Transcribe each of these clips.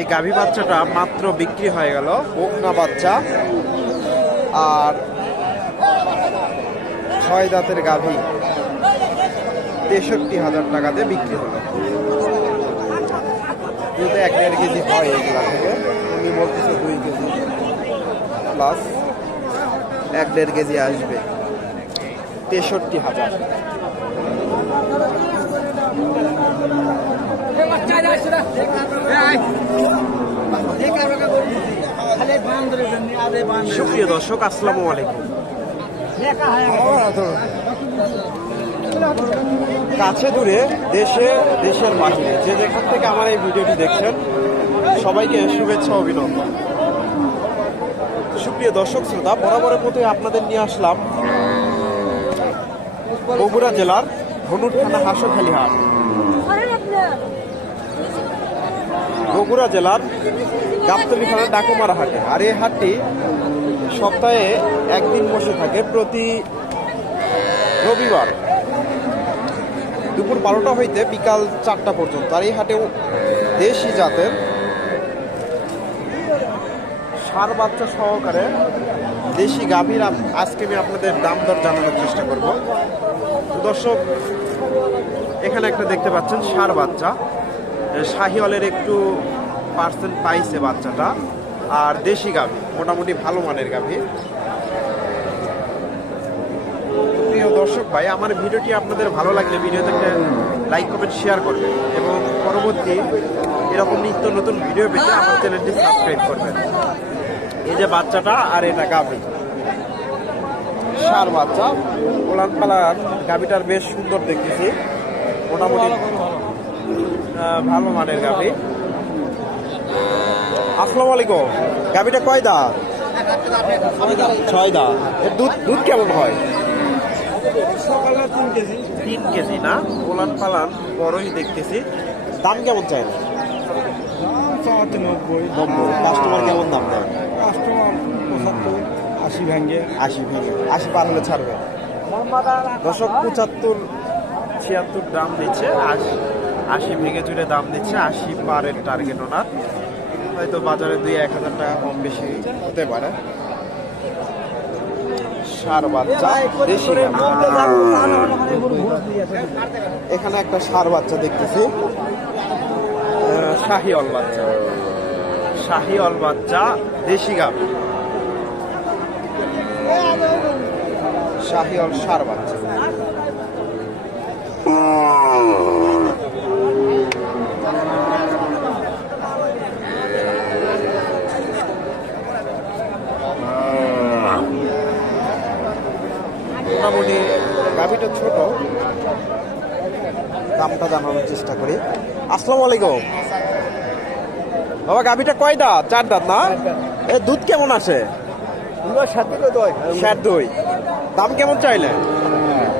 এই গাভী বাচ্চাটা মাত্র বিক্রি হয়ে গেল, বকনা বাচ্চা। আর ছয় দাঁতের গাভী, তেষট্টি হাজার টাকাতে বিক্রি হলো। দুধে এক দেড় কেজি হয় এগুলা থেকে। উনি বলতেছে দুই কেজি প্লাস এক দেড় কেজি আসবে। তেষট্টি হাজার। সুপ্রিয় দর্শক, আসসালামু কাছে দূরে দেশে, দেশের বাহিরে যে যেখান থেকে আমার এই ভিডিওটি দেখছেন, সবাইকে শুভেচ্ছা, অভিনন্দন। সুপ্রিয় দর্শক, শ্রোতা, বরাবরের মতোই আপনাদের নিয়ে আসলাম বগুড়া জেলার ধনুর থানা হাসখালি হাট। বগুড়া জেলার গাবতলি থানার ডাকুমারা হাটে। আর এই হাটটি সপ্তাহে একদিন বসে থাকে প্রতি রবিবার দুপুর বারোটা হইতে বিকাল চারটা পর্যন্ত। আর এই হাটে দেশি জাতের সার বাচ্চা সহকারে দেশি গাভীর আজকে আমি আপনাদের দাম দর জানানোর চেষ্টা করব। দর্শক এখানে একটা দেখতে পাচ্ছেন সার বাচ্চা। শাহিওয়ালের একটু পার্সেন্ট পাইছে বাচ্চাটা। আর দেশি গাভী, মোটামুটি ভালো মানের গাভী। প্রিয় দর্শক ভাই, আমার ভিডিওটি আপনাদের ভালো লাগলে ভিডিওতে লাইক কমেন্ট শেয়ার করবেন এবং পরবর্তী এরকম নিত্য নতুন ভিডিও পেতে আমার চ্যানেলটি সাবস্ক্রাইব করবেন। এই যে বাচ্চাটা আর এটা গাভী। সার বাচ্চা, ওলান পালার গাভীটার বেশ সুন্দর দেখতেছি। মোটামুটি ভালো মানের গাভী। আসসালামু আলাইকুম। গাভীটা কয় দা? ছয় দা। এর দুধ দুধ কেমন হয়? সকালে তিন কেজি। না? পোলান পালান বড়ই দেখতেছি। দাম কেমন চাই? না নব্বই। নব্বই। কাস্টমার কেমন দাম দেয়? কাস্টমার পঁচাত্তর আশি ভেঙে আশি ভেঙে আশি পার হলে ছাড়বে। দশক পঁচাত্তর ছিয়াত্তর দাম দিচ্ছে আশি আশি ভেঙে জুড়ে দাম দিচ্ছে আশি পারের টার্গেট ওনার। হয়তো বাজারে দুই এক হাজার টাকা কম বেশি হতে পারে। বাচ্চা দেশি এখানে একটা সার বাচ্চা দেখতেছি। আহ, শাহিওয়াল বাচ্চা। শাহিওয়াল বাচ্চা দেশি গাভী শাহিওয়াল সার বাচ্চা। মোটামুটি গাভিটা ছোট। দামটা জানানোর চেষ্টা করি। আসসালামু আলাইকুম। বাবা গাভিটা কয় দাঁত চার দাঁত না? এ দুধ কেমন আসে ষাট দুই। দাম কেমন চাইলে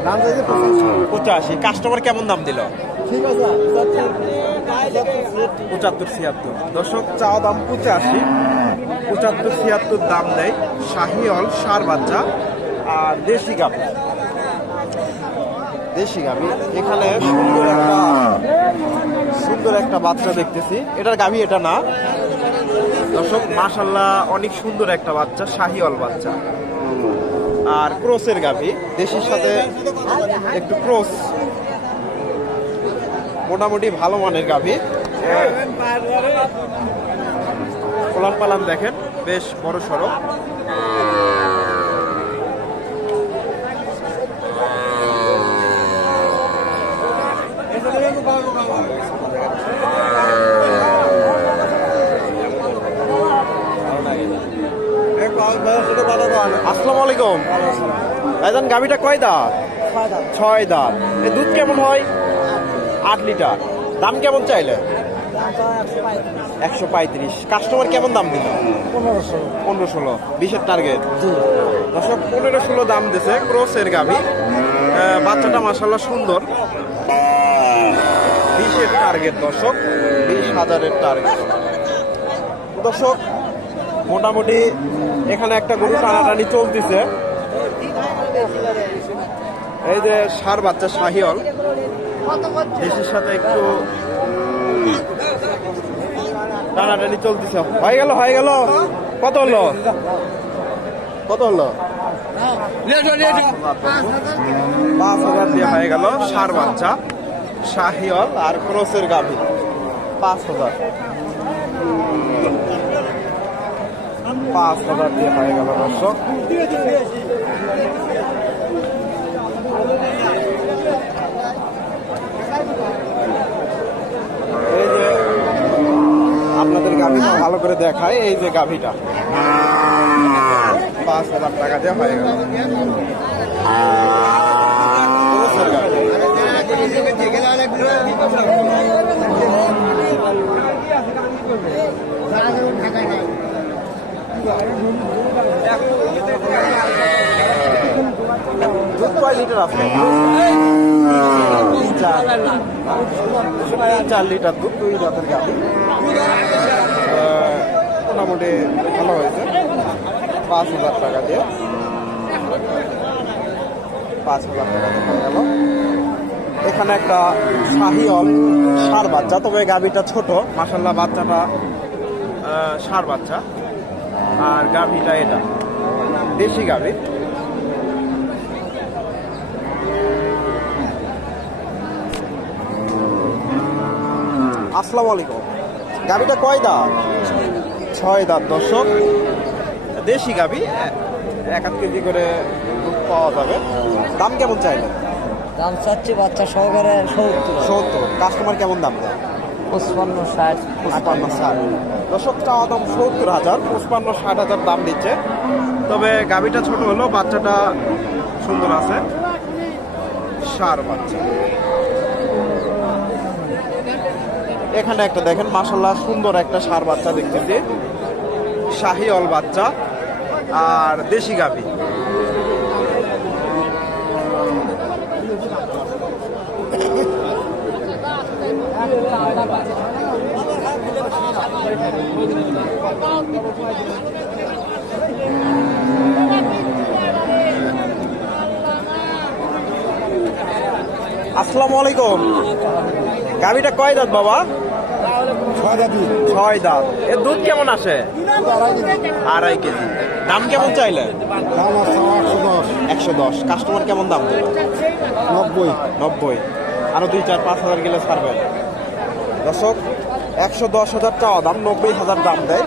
দাম চাইছে পঁচাশি। কাস্টমার কেমন দাম দিল? ঠিক আছে পঁচাত্তর। ছিয়াত্তর। দর্শক চাওয়া দাম পঁচাশি। পঁচাত্তর ছিয়াত্তর দাম দেয় শাহিওল সার বাচ্চা আর দেশি গাভি। দেশি গাভি। এখানে সুন্দর একটা সুন্দর একটা বাচ্চা দেখতেছি। এটার গাভি এটা না? দর্শক মাশাল্লাহ অনেক সুন্দর একটা বাচ্চা শাহিওয়াল বাচ্চা। আর ক্রোসের গাভি। দেশির সাথে একটু ক্রোস। মোটামুটি ভালো মানের গাভি। কোলান পালান দেখেন, বেশ বড় সড়ো আসসালামু আলাইকুম। ভাইজান গাভিটা কয় দাঁত? ছয় দাঁত। এ দুধ কেমন হয়? আট লিটার। দাম কেমন চাইলে? একশো পঁয়ত্রিশ। কাস্টমার কেমন দাম দিল? পনেরোশো। পনেরো ষোলো। বিশের টার্গেট। দর্শক পনেরো ষোলো দাম দিছে ক্রোসের গাভি। বাচ্চাটা মাসাল্লাহ সুন্দর। বিশের টার্গেট দর্শক। বিশ হাজারের টার্গেট। দর্শক মোটামুটি এখানে একটা গরু টানাটানি চলতেছে। এই যে সার বাচ্চা শাহিয়ল দেশের সাথে একটু টানাটানি চলতেছে। হয়ে গেল হয়ে গেল। কত হলো? কত হলো? পাঁচ হাজার দিয়ে হয়ে গেল সার বাচ্চা শাহিওল আর ক্রোসের গাভী। পাঁচ হাজার। পাঁচ হাজার দিয়ে হয়ে গেল, দর্শক এই যে গাভীটা ভালো করে দেখায় এই যে গাভীটা পাঁচ হাজার টাকা দিয়ে হয়ে গেল। দুধ লিটার আছে চার লিটার দুধ দুই রাতের মোটামুটি ভালো হয়েছে। পাঁচ হাজার টাকা। দিয়ে পাঁচ হাজার টাকা। হয়ে গেল এখানে একটা শাহিওল সার বাচ্চা, তবে গাভীটা ছোট। মাসাল্লাহ বাচ্চাটা ষাঁড় বাচ্চা। আর গাভীটা এটা। দেশি গাভী। আসসালামু আলাইকুম। গাভীটা কয় দাঁত? ছয় দাঁত দর্শক। দেশি গাভী এক আধ কেজি করে দুধ পাওয়া যাবে। দাম কেমন চাইলেন? দাম চাচ্ছি বাচ্চা সহকারে সত্তর। সত্তর। কাস্টমার কেমন দাম দেয় পঁচপান্ন, ষাট পঁচপান্ন। ষাট দর্শক চাওয়া দাম সত্তর হাজার, পঁচপান্ন, ষাট হাজার দাম দিচ্ছে। তবে গাভীটা ছোট হলো বাচ্চাটা সুন্দর আছে। সার বাচ্চা। এখানে একটা দেখেন মাসাল্লাহ সুন্দর একটা সার বাচ্চা দেখতেছি। শাহি অল বাচ্চা আর দেশি গাভী। আসসালামু আলাইকুম। গাভীটা কয় দাঁত বাবা? ছয় দাঁত। এর দুধ কেমন আসে? আড়াই কেজি। দাম কেমন চাইলে? একশো দশ। কাস্টমার কেমন দাম? নব্বই। নব্বই। আরও দুই চার পাঁচ হাজার গেলে ছাড়বেন দর্শক একশো দশ হাজার চাওয়া দাম নব্বই হাজার দাম দেয়।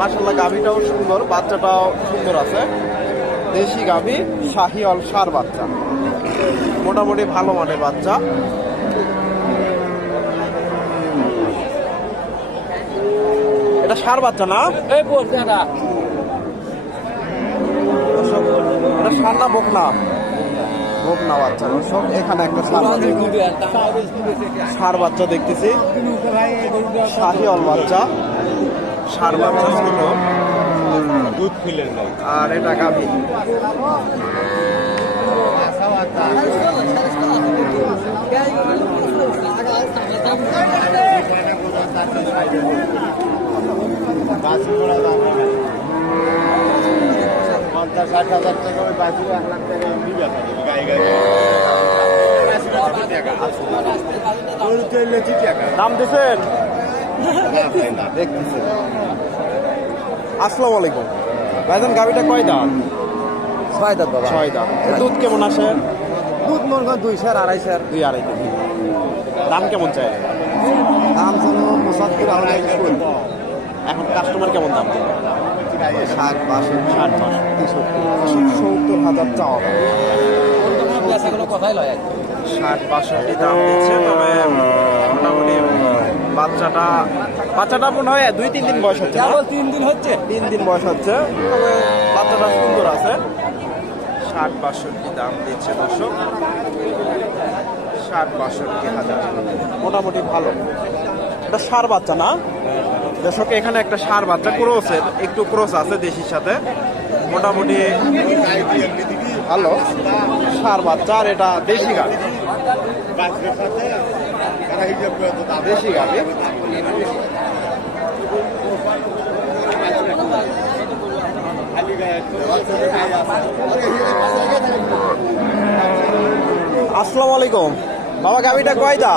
মাসাল্লাহ গাভীটাও সুন্দর বাচ্চাটাও সুন্দর আছে। দেশি গাভী শাহি অল সার বাচ্চা। মোটামুটি ভালো মানের বাচ্চা। এটা সার বাচ্চা না? এটা সার না বকনা বকনা বাচ্চা দর্শক এখানে একটা সার সার বাচ্চা দেখতেছি। শাহি অল বাচ্চা। সার বাচ্চা ছোট দুধ ফিলে আর এটা গাভী। পঞ্চাশ ষাট হাজার টাকা ওই বাকি এক লাখ টাকা এমনি যাবে গায়ে গায়ে। দাম দিছেন? দেখতেছেন আসসালামু আলাইকুম। ভাইজান গাভীটা কয় দাঁত ছয় দাঁত বাবা ছয় দাঁত দুধ কেমন আসে? দুধ মন কর দুই স্যার আড়াই স্যার। দুই আড়াই কেজি। দাম কেমন চাই? দাম যেন পঁচাত্তর এখন কাস্টমার কেমন দাম? দেবে ষাট বাষট্টি ষাট সত্তর হাজার চাওয়া। কথাই লয় ষাট বাষট্টি দাম দিচ্ছে তবে মোটামুটি বাচ্চাটা বাচ্চাটা মনে হয় দুই তিন দিন বয়স হচ্ছে? কেবল তিন দিন হচ্ছে? তিন দিন বয়স হচ্ছে তবে বাচ্চাটা সুন্দর আছে। ষাট বাষট্টি দাম দিচ্ছে দর্শক। ষাট বাষট্টি হাজার। মোটামুটি ভালো। এটা সার বাচ্চা না? দর্শক, এখানে একটা সার বাচ্চা, ক্রোসের, একটু ক্রোস আছে দেশির সাথে। মোটামুটি ভালো সার বাচ্চা, আর এটা দেশি গাড়ি। দেশি গাড়ি। আসসালামু আলাইকুম। বাবা গাবিটা কয় দা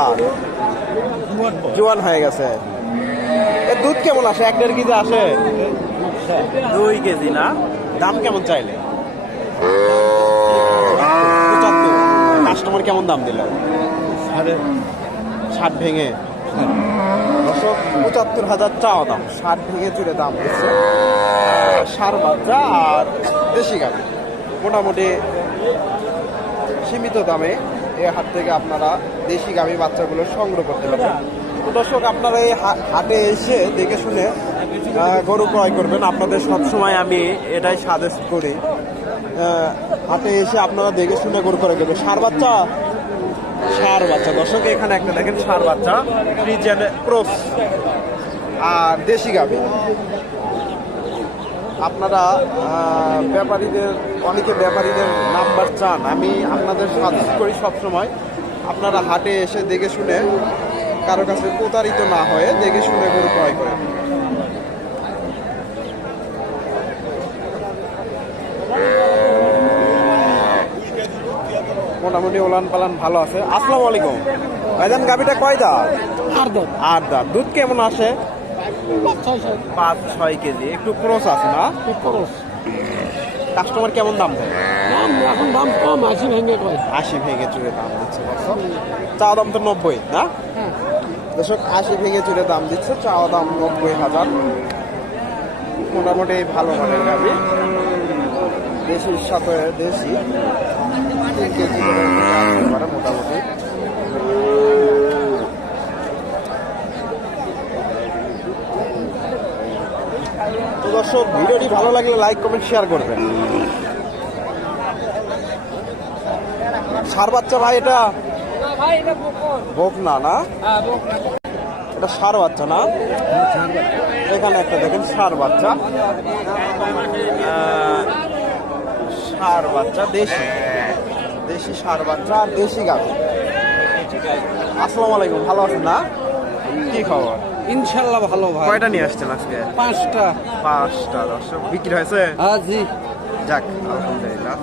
জোয়ান হয়ে গেছে। দুধ কেমন আসে? এক দেড় কেজি আসে? দুই কেজি না? দাম কেমন চাইলে? কাস্টমার কেমন দাম দিল? ষাট ভেঙে। দশক পঁচাত্তর হাজার চাওয়া দাম। ষাট ভেঙে চুরে দাম দিচ্ছে সার বাচ্চা আর দেশি গাড়ি মোটামুটি সীমিত দামে এ হাট থেকে আপনারা দেশি গাভী বাচ্চাগুলো সংগ্রহ করতে পারবেন। তো দর্শক, আপনারা এই হাটে এসে দেখে শুনে গরু ক্রয় করবেন। আপনাদের সবসময় আমি এটাই সাজেস্ট করি। হাটে এসে আপনারা দেখে শুনে গরু ক্রয় করবেন। সার বাচ্চা? সার বাচ্চা। দর্শক, এখানে একটা দেখেন, সার বাচ্চা। ক্রস আর দেশি গাভী। আপনারা ব্যাপারীদের, অনেকে ব্যাপারীদের নাম্বার চান। আমি আপনাদের সাজেস্ট করি সবসময়। আপনারা হাটে এসে দেখে শুনে কারও কাছে প্রতারিত না হয়ে দেখে শুনে গরু ক্রয় করেন মোটামুটি ওলান পালান ভালো আছে। আসসালামু আলাইকুম। ভাইজান গাবিটা কয় দাঁত? আর দাম আট দাঁত। দুধ কেমন আসে? পাঁচ ছয় কেজি। একটু ক্রস আছে না? খরচ কাস্টমার কেমন দাম? দেয় এখন দাম কম আশি ভেঙে কয়। আশি ভেঙে চুরে দাম দিচ্ছে চা দাম তো নব্বই না? দর্শক, আশি ভেঙে চুরে দাম দিচ্ছে চা দাম নব্বই হাজার। মোটামুটি ভালো মানের গাড়ি। দেশির সাথে দেশি। মোটামুটি। তো দর্শক, ভিডিওটি ভালো লাগলে লাইক, কমেন্ট, শেয়ার করবেন। সার বাচ্চা ভাই, এটা এটা না না? হ্যাঁ এটা সার বাচ্চা না? এখানে একটা দেখেন সার বাচ্চা। সার বাচ্চা দেশি। দেশি সার বাচ্চা আর দেশি গাভী আসসালামু আলাইকুম ভালো আছেন না? কি খবর? ইনশাল্লাহ ভালো ভাই। কয়টা নিয়ে আসছেন আজকে? পাঁচটা। পাঁচটা দর্শক। বিক্রি হয়েছে? হ্যাঁ জি। যাক আলহামদুলিল্লাহ।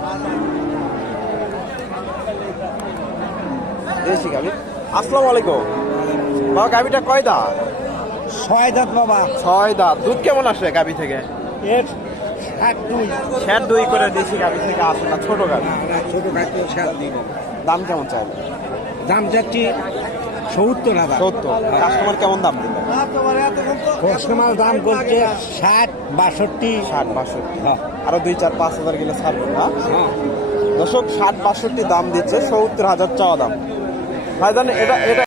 দেশি গাভী। আসসালামু আলাইকুম। বাবা গাভীটা কয় দাঁত? ছয় দাঁত বাবা। ছয় দাঁত। দুধ কেমন আসে গাভী থেকে? এর ষাট দুই। ষাট দুই করে দেশি গাভী থেকে আসে না ছোট গাভী? ছোট খাটো ষাট দুই। দাম কেমন চাইবে দাম যাচ্ছি সত্তর হাজার। সত্তর। কাস্টমার কেমন দাম দিবে কাস্টমার দাম করছে ষাট বাষট্টি। ষাট বাষট্টি। হ্যাঁ। আরও দুই চার পাঁচ হাজার গেলে ছাড়বেন না? হ্যাঁ। দর্শক ষাট বাষট্টি দাম দিচ্ছে সত্তর হাজার চাওয়া দাম। ভাই জান এটা এটা